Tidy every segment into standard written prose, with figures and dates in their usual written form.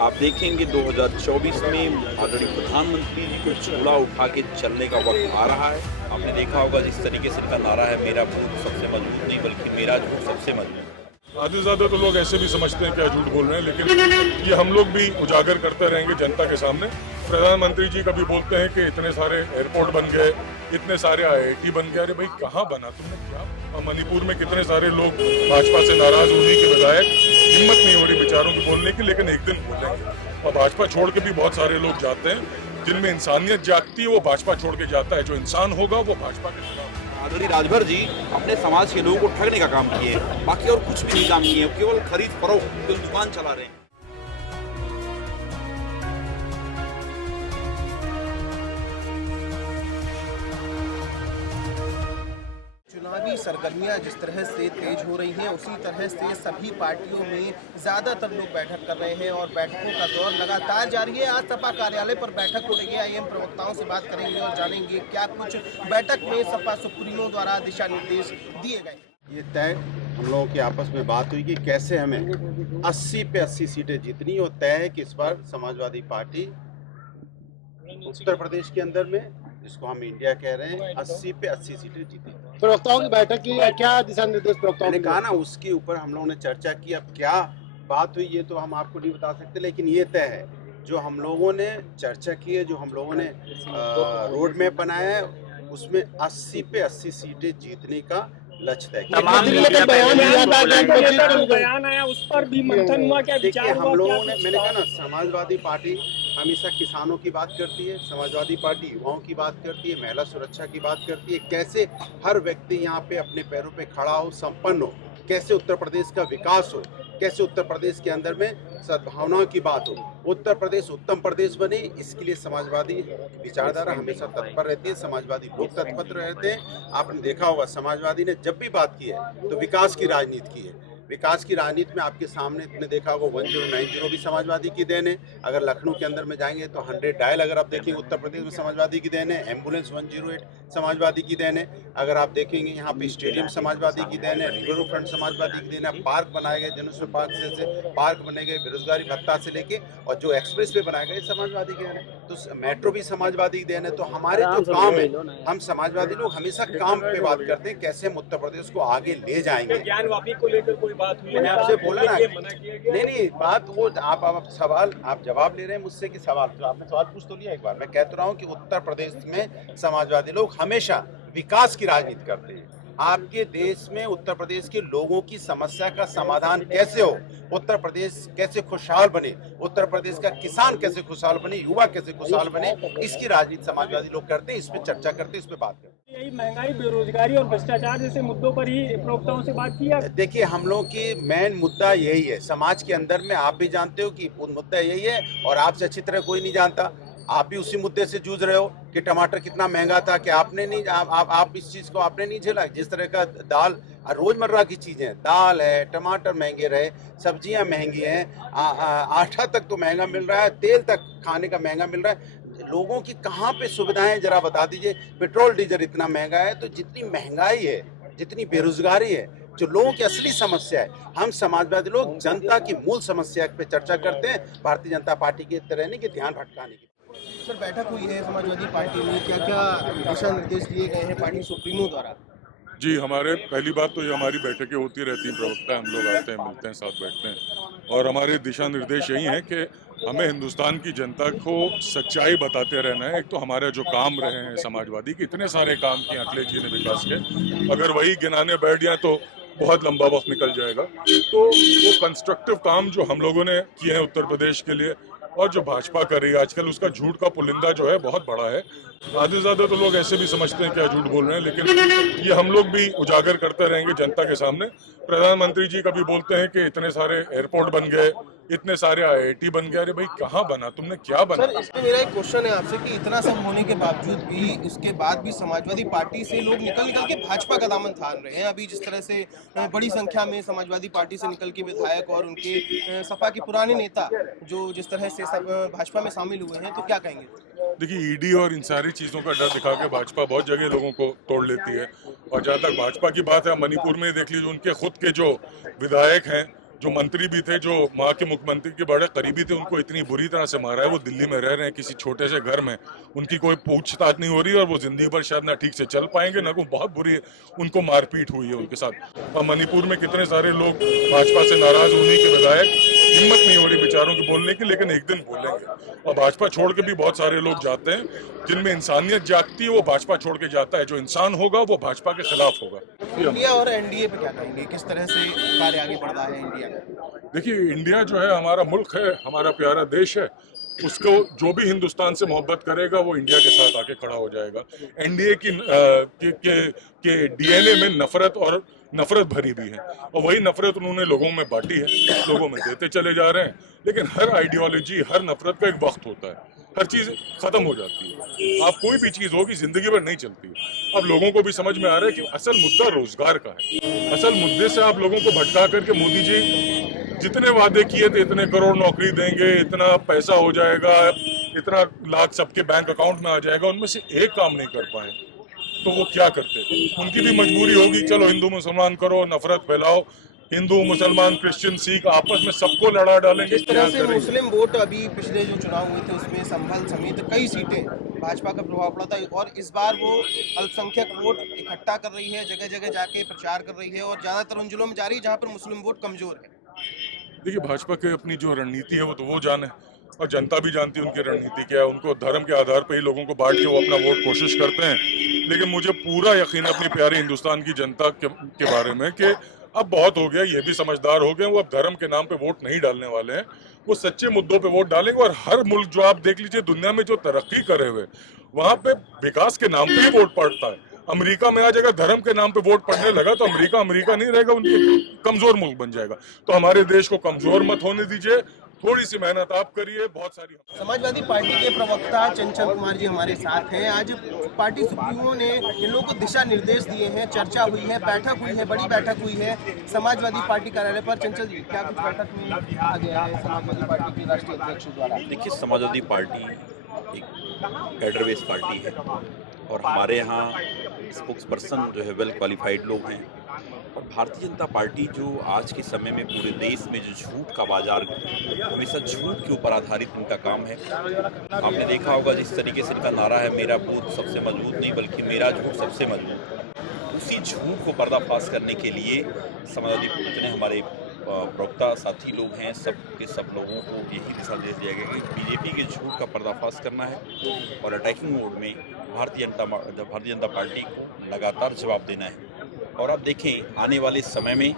आप देखेंगे 2024 में आदरणीय प्रधानमंत्री जी को झोला उठा के चलने का वक्त आ रहा है। आपने देखा होगा जिस तरीके से इनका नारा है, मेरा वोट सबसे मजबूत नहीं बल्कि मेरा झूठ सबसे मजबूत। आधे ज़्यादा तो लोग ऐसे भी समझते हैं क्या झूठ बोल रहे हैं, लेकिन ये हम लोग भी उजागर करते रहेंगे जनता के सामने। प्रधानमंत्री जी कभी बोलते हैं कि इतने सारे एयरपोर्ट बन गए, इतने सारे IIT बन गए। अरे भाई कहाँ बना तुमने, क्या? और मणिपुर में कितने सारे लोग भाजपा से नाराज होने के बजाय हिम्मत नहीं हो रही बेचारों की बोलने की, लेकिन एक दिन बोलेंगे। और भाजपा छोड़ के भी बहुत सारे लोग जाते हैं, जिनमें इंसानियत जागती है वो भाजपा छोड़ के जाता है। जो इंसान होगा वो भाजपा के खिलाफ। आदरणीय राजभर जी अपने समाज के लोगों को ठगने का काम किए, बाकी और कुछ भी नहीं काम किए, केवल खरीद फरोख्त, केवल दुकान चला रहे हैं। चुनावी सरगर्मियां जिस तरह से तेज हो रही हैं, उसी तरह से सभी पार्टियों में ज़्यादातर लोग बैठक कर रहे हैं और बैठकों का दौर लगातार जारी है। आज सपा कार्यालय पर बैठक हो रही है। आइए हम प्रवक्ताओं से बात करेंगे और जानेंगे क्या कुछ बैठक में सपा सुप्रीमो द्वारा दिशा निर्देश दिए गए। ये तय हम लोगों की आपस में बात हुई कि कैसे हमें 80 पे 80 सीटें जीतनी, और तय है कि इस बार समाजवादी पार्टी उत्तर प्रदेश के अंदर में, जिसको हम इंडिया कह रहे हैं, 80 पे 80 सीटें जीती। प्रवक्ताओं की बैठक की क्या दिशा निर्देश प्रवक्ताओं मैंने ने कहा ना, उसके ऊपर हम लोगों ने चर्चा की। अब क्या बात हुई ये तो हम आपको नहीं बता सकते, लेकिन ये तय है जो हम लोगों ने चर्चा की है, जो हम लोगों ने रोड मैप बनाया है, उसमें 80 पे 80 सीटें जीतने का लक्ष्य तय किया। बयान आया, उस पर भी मंथन हुआ, क्या देखिए विचार हुआ? हम लोगों ने, मैंने कहा ना, समाजवादी पार्टी हमेशा किसानों की बात करती है, समाजवादी पार्टी युवाओं की बात करती है, महिला सुरक्षा की बात करती है, कैसे हर व्यक्ति यहाँ पे अपने पैरों पे खड़ा हो, संपन्न हो, कैसे उत्तर प्रदेश का विकास हो, कैसे उत्तर प्रदेश के अंदर में सद्भावनाओं की बात हो, उत्तर प्रदेश उत्तम प्रदेश बने, इसके लिए समाजवादी विचारधारा हमेशा तत्पर रहती है, समाजवादी लोग तत्पर रहते हैं। आपने देखा होगा समाजवादी ने जब भी बात की है तो विकास की राजनीति की है। विकास की राजनीति में आपके सामने आपने देखा होगा 1090 भी समाजवादी की देन है। अगर लखनऊ के अंदर में जाएंगे तो 100 डायल अगर आप देखेंगे उत्तर प्रदेश में समाजवादी की देन है। एम्बुलेंस 108 समाजवादी की देन है। अगर आप देखेंगे यहाँ पे स्टेडियम समाजवादी की देन है, रिवर फ्रंट समाजवादी की देन है, पार्क बनाए गए, जनस्व पार्क से पार्क बने गए, बेरोजगारी भत्ता से लेके और जो एक्सप्रेस वे बनाए गए समाजवादी के देन है, तो मेट्रो भी समाजवादी की देन है। तो हमारे जो काम है, हम समाजवादी लोग हमेशा काम पे बात करते हैं, कैसे हम उत्तर प्रदेश को आगे ले जाएंगे। ज्ञानवापी को लेकर कोई बात हुई? मैंने आपसे बोला ना, नहीं बात वो आप सवाल आप जवाब ले रहे हैं मुझसे कि सवाल, तो आपने सवाल पूछ तो लिया एक बार। मैं कहता रहा हूँ कि उत्तर प्रदेश में समाजवादी लोग हमेशा विकास की राजनीति करते हैं। आपके देश में उत्तर प्रदेश के लोगों की समस्या का समाधान कैसे हो, उत्तर प्रदेश कैसे खुशहाल बने, उत्तर प्रदेश का किसान कैसे खुशहाल बने, युवा कैसे खुशहाल बने, इसकी राजनीति समाजवादी लोग करते हैं। इस पे चर्चा करते हैं, इस पे बात करते हैं। यही महंगाई, बेरोजगारी और भ्रष्टाचार जैसे मुद्दों पर ही प्रवक्ताओं से बात किया। देखिए हम लोगों की मेन मुद्दा यही है समाज के अंदर में। आप भी जानते हो कि मुद्दा यही है और आपसे अच्छी तरह कोई नहीं जानता। आप भी उसी मुद्दे से जूझ रहे हो कि टमाटर कितना महंगा था, कि आपने नहीं आप इस चीज को आपने नहीं झेला। जिस तरह का दाल रोजमर्रा की चीजें, दाल है, टमाटर महंगे रहे, सब्जियां महंगी हैं, आटा तक तो महंगा मिल रहा है, तेल तक खाने का महंगा मिल रहा है। लोगों की कहाँ पे सुविधाएं जरा बता दीजिए। पेट्रोल डीजल इतना महंगा है, तो जितनी महंगाई है, जितनी बेरोजगारी है, जो लोगों की असली समस्या है, हम समाजवादी लोग जनता की मूल समस्या पे चर्चा करते हैं, भारतीय जनता पार्टी की तरह नहीं कि ध्यान भटकाने की। सर बैठक हुई है समाजवादी पार्टी में, क्या क्या दिशा निर्देश दिए गए हैं पार्टी सुप्रीमो द्वारा? जी, हमारे पहली बात तो ये हमारी बैठकें होती रहती हैं, प्रवक्ता हम लोग आते हैं, मिलते हैं, साथ बैठते हैं, और हमारे दिशा निर्देश यही हैं कि हमें हिंदुस्तान की जनता को सच्चाई बताते रहना है। एक तो हमारे जो काम रहे हैं समाजवादी के, इतने सारे काम किए अखिलेश जी ने विकास के, अगर वही गिनाने बैठ जाए तो बहुत लंबा वक्त निकल जाएगा। तो वो कंस्ट्रक्टिव काम जो हम लोगों ने किए हैं उत्तर प्रदेश के लिए, और जो भाजपा कर रही है आजकल, उसका झूठ का पुलिंदा जो है बहुत बड़ा है। आधे ज़्यादा तो लोग ऐसे भी समझते हैं क्या झूठ बोल रहे हैं, लेकिन ये हम लोग भी उजागर करते रहेंगे जनता के सामने। प्रधानमंत्री जी कभी बोलते हैं कि इतने सारे एयरपोर्ट बन गए, इतने सारे IIT बन गए। अरे भाई कहाँ बना, तुमने क्या बना? सर इसमें मेरा एक क्वेश्चन है आपसे कि इतना सब होने के बावजूद भी, उसके बाद भी समाजवादी पार्टी से लोग निकल के भाजपा का दामन थाम रहे हैं। अभी जिस तरह से बड़ी संख्या में समाजवादी पार्टी से निकल के विधायक और उनके सपा के पुराने नेता जो जिस तरह से सब भाजपा में शामिल हुए हैं, तो क्या कहेंगे? देखिए, ईडी और इन सारी चीज़ों का डर दिखा के भाजपा बहुत जगह लोगों को तोड़ लेती है। और जहाँ तक भाजपा की बात है, मणिपुर में देख लीजिए, उनके खुद के जो विधायक हैं जो मंत्री भी थे, जो वहाँ के मुख्यमंत्री के बड़े करीबी थे, उनको इतनी बुरी तरह से मारा है। वो दिल्ली में रह रहे हैं किसी छोटे से घर में, उनकी कोई पूछताछ नहीं हो रही है और वो जिंदगी भर शायद ना ठीक से चल पाएंगे, ना कोई बहुत बुरी उनको मारपीट हुई है उनके साथ। और मणिपुर में कितने सारे लोग भाजपा से नाराज होने के बजाय हिम्मत नहीं हो रही बेचारों की बोलने की, लेकिन एक दिन बोलेंगे। और भाजपा छोड़ के भी बहुत सारे लोग जाते हैं, जिनमें इंसानियत जागती है वो भाजपा छोड़ के जाता है। जो इंसान होगा वो भाजपा के खिलाफ होगा। इंडिया और एनडीए पे क्या कहेंगे, किस तरह से कार्य आगे बढ़ रहा है इंडिया का? देखिए, इंडिया जो है हमारा मुल्क है, हमारा प्यारा देश है। उसको जो भी हिंदुस्तान से मोहब्बत करेगा वो इंडिया के साथ आके खड़ा हो जाएगा। एनडीए के डीएनए में नफरत भरी भी है और वही नफरत उन्होंने लोगों में बांटी है, लोगों में देते चले जा रहे हैं। लेकिन हर आइडियोलॉजी, हर नफरत का एक वक्त होता है, हर चीज खत्म हो जाती है। आप कोई भी चीज होगी जिंदगी भर नहीं चलती। अब लोगों को भी समझ में आ रहा है कि असल मुद्दा रोजगार का है। असल मुद्दे से आप लोगों को भटका करके मोदी जी जितने वादे किए थे, इतने करोड़ नौकरी देंगे, इतना पैसा हो जाएगा, इतना लाख सबके बैंक अकाउंट में आ जाएगा, उनमें से एक काम नहीं कर पाए। तो वो क्या करते थे? उनकी भी मजबूरी होगी, चलो हिंदू मुसलमान करो, नफरत फैलाओ, हिंदू मुसलमान क्रिश्चियन सिख आपस में सबको लड़ा डालेंगे। जिस तरह से मुस्लिम वोट अभी पिछले जो चुनाव हुए थे उसमें संभल समेत कई सीटें भाजपा का प्रभाव पड़ा था, और इस बार वो अल्पसंख्यक वोट इकट्ठा कर रही है, जगह जगह जाके प्रचार कर रही है और ज्यादातर उन जिलों में जा रही है जहाँ पर मुस्लिम वोट कमजोर है। देखिए, भाजपा की अपनी जो रणनीति है वो तो वो जाने, और जनता भी जानती है उनकी रणनीति क्या है। उनको धर्म के आधार पर ही लोगों को बांट के वो अपना वोट कोशिश करते हैं। लेकिन मुझे पूरा यकीन है अपनी प्यारी हिंदुस्तान की जनता के बारे में कि अब बहुत हो गया, ये भी समझदार हो गए। वो अब धर्म के नाम पे वोट नहीं डालने वाले हैं, वो सच्चे मुद्दों पे वोट डालेंगे। और हर मुल्क जो आप देख लीजिए दुनिया में जो तरक्की करे हुए, वहां पे विकास के नाम पे ही वोट पड़ता है। अमेरिका में आ जाएगा, धर्म के नाम पे वोट पड़ने लगा तो अमेरिका नहीं रहेगा, उनके कमजोर मुल्क बन जाएगा। तो हमारे देश को कमजोर मत होने दीजिए, थोड़ी सी मेहनत आप करिए। बहुत सारी समाजवादी पार्टी के प्रवक्ता चंचल कुमार जी हमारे साथ हैं। आज पार्टी सुप्रीमो ने इन लोगों को दिशा निर्देश दिए हैं, चर्चा हुई है, बैठक हुई है, बड़ी बैठक हुई है समाजवादी पार्टी कार्यालय पर। चंचल जी, क्या कुछ बैठक में आ गया है समाजवादी पार्टी के राष्ट्रीय अध्यक्ष द्वारा? देखिए, समाजवादी पार्टी एक कैडर बेस पार्टी है और हमारे यहाँ स्पोक्स पर्सन जो है वेल क्वालिफाइड लोग हैं। और भारतीय जनता पार्टी जो आज के समय में पूरे देश में जो झूठ का बाजार, हमेशा झूठ के ऊपर आधारित इनका काम है। आपने देखा होगा जिस तरीके से इनका नारा है, मेरा बूथ सबसे मजबूत नहीं बल्कि मेरा झूठ सबसे मजबूत। उसी झूठ को पर्दाफाश करने के लिए समाजवादी जितने हमारे प्रवक्ता साथी लोग हैं, सब लोगों को यही दिशा निर्देश दिया गया कि बीजेपी के झूठ का पर्दाफाश करना है और अटैकिंग मोड में भारतीय जनता पार्टी को लगातार जवाब देना है। और आप देखें, आने वाले समय में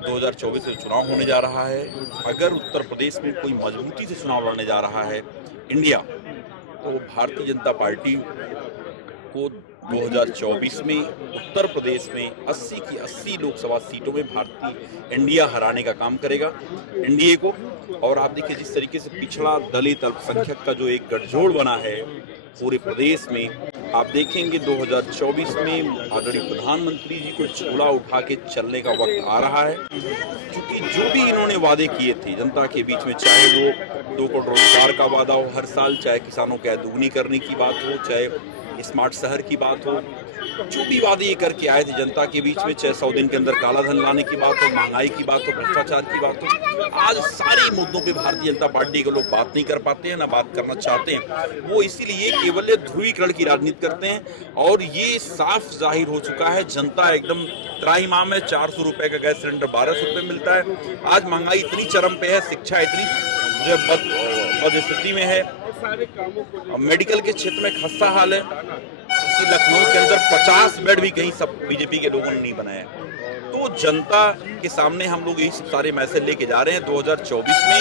2024 में चुनाव होने जा रहा है। अगर उत्तर प्रदेश में कोई मजबूती से चुनाव लड़ने जा रहा है इंडिया, तो भारतीय जनता पार्टी को 2024 में उत्तर प्रदेश में 80 की 80 लोकसभा सीटों में भारतीय इंडिया हराने का काम करेगा, एनडीए को। और आप देखिए जिस तरीके से पिछड़ा दलित अल्पसंख्यक का जो एक गठजोड़ बना है पूरे प्रदेश में, आप देखेंगे 2024 में आदरणीय प्रधानमंत्री जी को चूल्हा उठा के चलने का वक्त आ रहा है। क्योंकि जो भी इन्होंने वादे किए थे जनता के बीच में, चाहे वो 2 करोड़ रोजगार का वादा हो हर साल, चाहे किसानों की आय दुगनी करने की बात हो, चाहे स्मार्ट शहर की बात हो, जो भी वादे ये करके आए थे जनता के बीच में, चाहे 100 दिन के अंदर काला धन लाने की बात हो, महंगाई की बात हो, भ्रष्टाचार की बात हो, आज सारे मुद्दों पे भारतीय जनता पार्टी के लोग बात नहीं कर पाते हैं, ना बात करना चाहते हैं। वो इसीलिए केवल ध्रुवीकरण की राजनीति करते हैं। और ये साफ जाहिर हो चुका है, जनता एकदम त्राहिमाम है। 400 रुपए का गैस सिलेंडर 1200 रुपए मिलता है। आज महंगाई इतनी चरम पे है, शिक्षा इतनी जो बद स्थिति में है, मेडिकल के क्षेत्र में खस्ता हाल है। इसी लखनऊ के अंदर 50 बेड भी कहीं सब बीजेपी के लोगों ने नहीं बनाया। तो जनता के सामने हम लोग यही सारे मैसेज लेके जा रहे हैं। 2024 में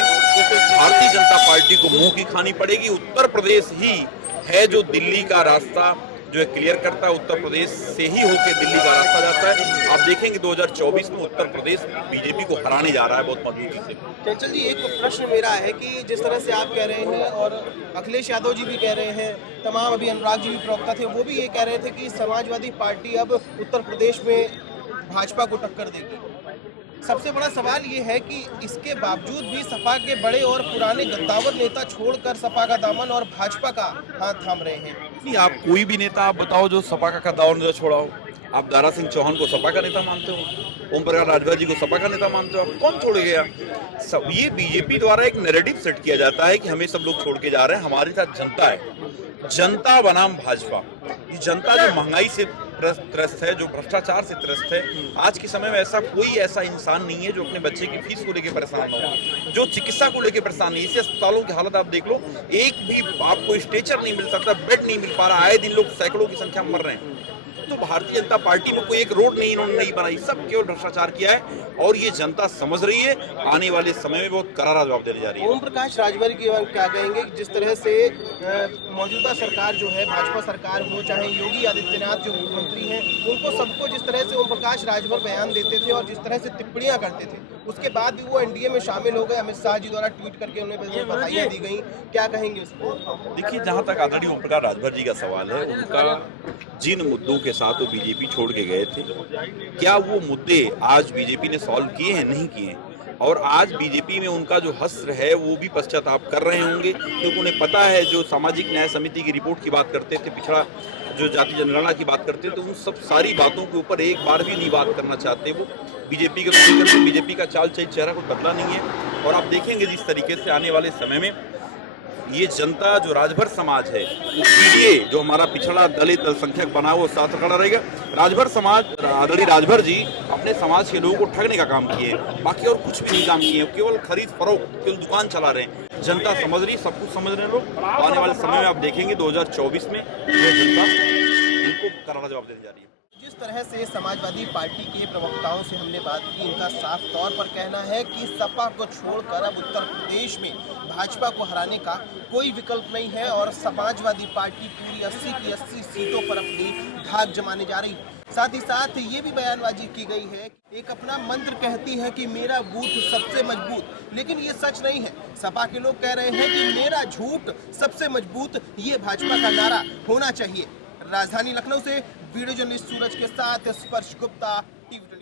भारतीय जनता पार्टी को मुंह की खानी पड़ेगी। उत्तर प्रदेश ही है जो दिल्ली का रास्ता जो है क्लियर करता है, उत्तर प्रदेश से ही होकर दिल्ली का रास्ता जाता है। आप देखेंगे 2024 में उत्तर प्रदेश बीजेपी को हराने जा रहा है बहुत मजबूती से। चंचल जी, एक प्रश्न मेरा है कि जिस तरह से आप कह रहे हैं और अखिलेश यादव जी भी कह रहे हैं, तमाम अभी अनुराग जी भी प्रवक्ता थे, वो भी ये कह रहे थे कि समाजवादी पार्टी अब उत्तर प्रदेश में भाजपा को टक्कर देगी। सबसे बड़ा सवाल ये है कि इसके बावजूद भी सपा के बड़े और पुराने गद्दावर नेता छोड़कर सपा का दामन और भाजपा का हाथ थाम रहे हैं। नहीं, आप कोई भी नेता आप बताओ जो सपा का दामन नेता छोड़ा हो। आप दारा सिंह चौहान को सपा का नेता मानते हो? ओम प्रकाश राजभर जी को सपा का नेता मानते हो आप? कौन छोड़ गया? सब ये बीजेपी द्वारा एक नैरेटिव सेट किया जाता है कि हमें सब लोग छोड़ के जा रहे हैं, हमारे साथ जनता है, जनता बनाम भाजपा। ये जनता जो महंगाई से त्रस्त है, जो भ्रष्टाचार से त्रस्त है, आज के समय में कोई ऐसा इंसान नहीं है जो अपने बच्चे की फीस को लेकर परेशान हो, जो चिकित्सा को लेकर परेशान नहीं है। इसे अस्पतालों की हालत आप देख लो, एक भी आपको स्ट्रेचर नहीं मिल सकता, बेड नहीं मिल पा रहा, आए दिन लोग सैकड़ों की संख्या में मर रहे हैं। तो भारतीय जनता पार्टी में कोई एक रोड नहीं इन्होंने नहीं बनाई, सब केवल भ्रष्टाचार किया है और ये जनता समझ रही है। आने वाले समय में बहुत करारा जवाब देने जा रही है। ओम प्रकाश राजभर की क्या कहेंगे, जिस तरह से मौजूदा सरकार जो है, भाजपा सरकार हो चाहे योगी आदित्यनाथ जो मुख्यमंत्री हैं, उनको सबको जिस तरह से ओम प्रकाश राजभर बयान देते थे और जिस तरह से टिप्पणियां करते थे, उसके बाद भी वो एनडीए में शामिल हो गए। अमित शाह जी द्वारा ट्वीट करके उन्हें बधाइयां दी गई, क्या कहेंगे उस पर? देखिए, जहां तक आदरणीय ओम प्रकाश राजभर जी का सवाल है, उनका जिन मुद्दों के साथ वो बीजेपी छोड़ के गए थे, क्या वो मुद्दे आज बीजेपी ने सॉल्व किए हैं? नहीं किए हैं। और आज बीजेपी में उनका जो हस्त्र है वो भी पश्चाताप कर रहे होंगे, क्योंकि उन्हें पता है, जो सामाजिक न्याय समिति की रिपोर्ट की बात करते थे, पिछड़ा जो जाति जनगणना की बात करते थे, तो उन सब सारी बातों के ऊपर एक बार भी नहीं बात करना चाहते वो। बीजेपी के बीजेपी का चाल चेहरा कोई बदला नहीं है। और आप देखेंगे जिस तरीके से आने वाले समय में ये जनता, जो राजभर समाज है, वो पीडीए जो हमारा पिछड़ा दलित अल्पसंख्यक बना वो साथ खड़ा रहेगा। राजभर समाज, आदरणीय राजभर जी अपने समाज के लोगों को ठगने का काम किए हैं, बाकी और कुछ भी नहीं काम किए हैं, केवल खरीद फरोख्त, केवल दुकान चला रहे हैं। जनता समझ रही, सब कुछ समझ रहे हैं लोग। आने वाले समय में आप देखेंगे 2024 में जो जनता इनको करारा जवाब देने जा रही है। जिस तरह से समाजवादी पार्टी के प्रवक्ताओं से हमने बात की, इनका साफ तौर पर कहना है कि सपा को छोड़कर अब उत्तर प्रदेश में भाजपा को हराने का कोई विकल्प नहीं है और समाजवादी पार्टी पूरी 80 की 80 सीटों पर अपनी धाक जमाने जा रही है। साथ ही साथ ये भी बयानबाजी की गई है, एक अपना मंत्र कहती है कि मेरा बूथ सबसे मजबूत, लेकिन ये सच नहीं है। सपा के लोग कह रहे हैं कि मेरा झूठ सबसे मजबूत, ये भाजपा का नारा होना चाहिए। राजधानी लखनऊ से वीडियो जर्नलिस्ट सूरज के साथ स्पर्श गुप्ता, टीवी।